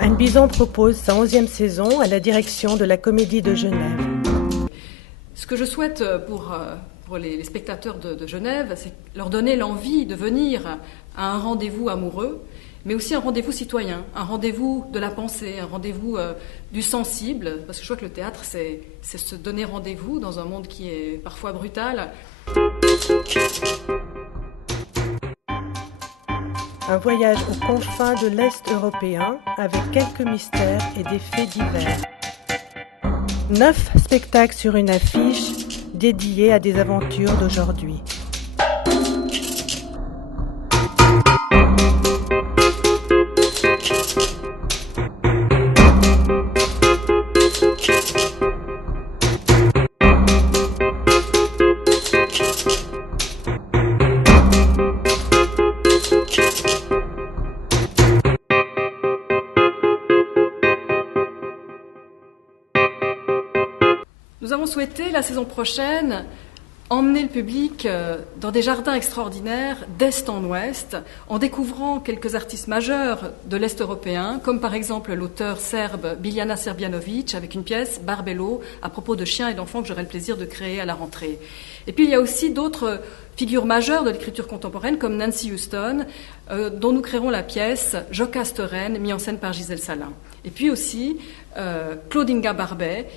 Anne Bison propose sa 11e saison à la direction de la Comédie de Genève. Ce que je souhaite pour les spectateurs de Genève, c'est leur donner l'envie de venir à un rendez-vous amoureux, mais aussi un rendez-vous citoyen, un rendez-vous de la pensée, un rendez-vous du sensible, parce que je crois que le théâtre, c'est se donner rendez-vous dans un monde qui est parfois brutal. Un voyage aux confins de l'Est européen avec quelques mystères et des faits divers. 9 spectacles sur une affiche dédiés à des aventures d'aujourd'hui. Nous avons souhaité, la saison prochaine, emmener le public dans des jardins extraordinaires d'est en ouest, en découvrant quelques artistes majeurs de l'Est européen, comme par exemple l'auteur serbe Biljana Srbljanović, avec une pièce, Barbello, à propos de chiens et d'enfants que j'aurai le plaisir de créer à la rentrée. Et puis il y a aussi d'autres figures majeures de l'écriture contemporaine, comme Nancy Houston, dont nous créerons la pièce Jocaste Reine, mise en scène par Gisèle Salin. Et puis aussi Claudinga Barbet,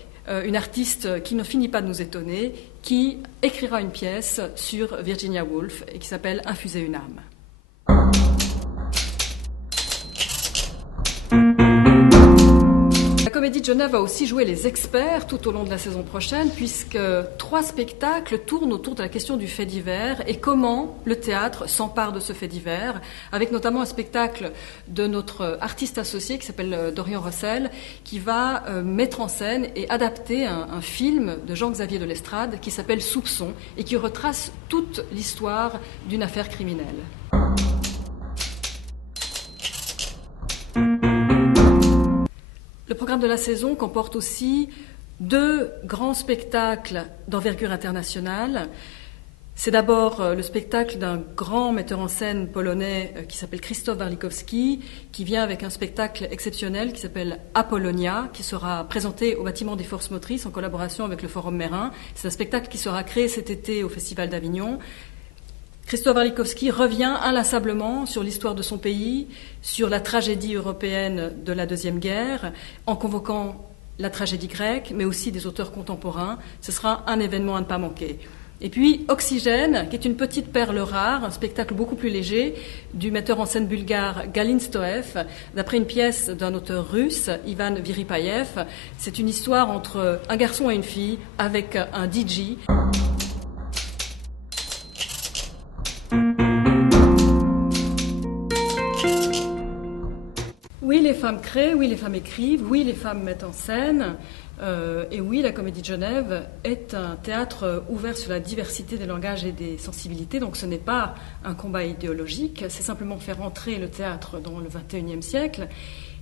une artiste qui ne finit pas de nous étonner, qui écrira une pièce sur Virginia Woolf et qui s'appelle Infuser une âme. La Comédie de Genève va aussi jouer les experts tout au long de la saison prochaine, puisque 3 spectacles tournent autour de la question du fait divers et comment le théâtre s'empare de ce fait divers, avec notamment un spectacle de notre artiste associé qui s'appelle Dorian Rossel, qui va mettre en scène et adapter un film de Jean-Xavier de Lestrade qui s'appelle Soupçon et qui retrace toute l'histoire d'une affaire criminelle. Le programme de la saison comporte aussi 2 grands spectacles d'envergure internationale. C'est d'abord le spectacle d'un grand metteur en scène polonais qui s'appelle Krzysztof Warlikowski, qui vient avec un spectacle exceptionnel qui s'appelle Apollonia, qui sera présenté au Bâtiment des Forces Motrices en collaboration avec le Forum Mérin. C'est un spectacle qui sera créé cet été au Festival d'Avignon. Krzysztof Warlikowski revient inlassablement sur l'histoire de son pays, sur la tragédie européenne de la Deuxième Guerre, en convoquant la tragédie grecque, mais aussi des auteurs contemporains. Ce sera un événement à ne pas manquer. Et puis Oxygène, qui est une petite perle rare, un spectacle beaucoup plus léger, du metteur en scène bulgare Galin Stoev, d'après une pièce d'un auteur russe, Ivan Viripayev. C'est une histoire entre un garçon et une fille avec un DJ. Oui, les femmes créent, oui, les femmes écrivent, oui, les femmes mettent en scène, et oui, la Comédie de Genève est un théâtre ouvert sur la diversité des langages et des sensibilités, donc ce n'est pas un combat idéologique, c'est simplement faire entrer le théâtre dans le XXIe siècle.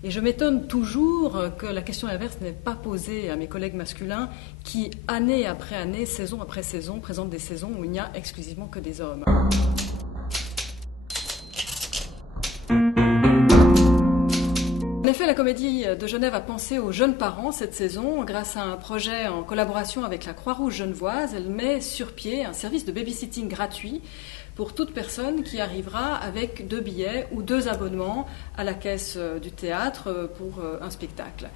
Et je m'étonne toujours que la question inverse n'est pas posée à mes collègues masculins qui, année après année, saison après saison, présentent des saisons où il n'y a exclusivement que des hommes. En effet, la Comédie de Genève a pensé aux jeunes parents cette saison. Grâce à un projet en collaboration avec la Croix-Rouge genevoise, elle met sur pied un service de babysitting gratuit pour toute personne qui arrivera avec 2 billets ou 2 abonnements à la caisse du théâtre pour un spectacle.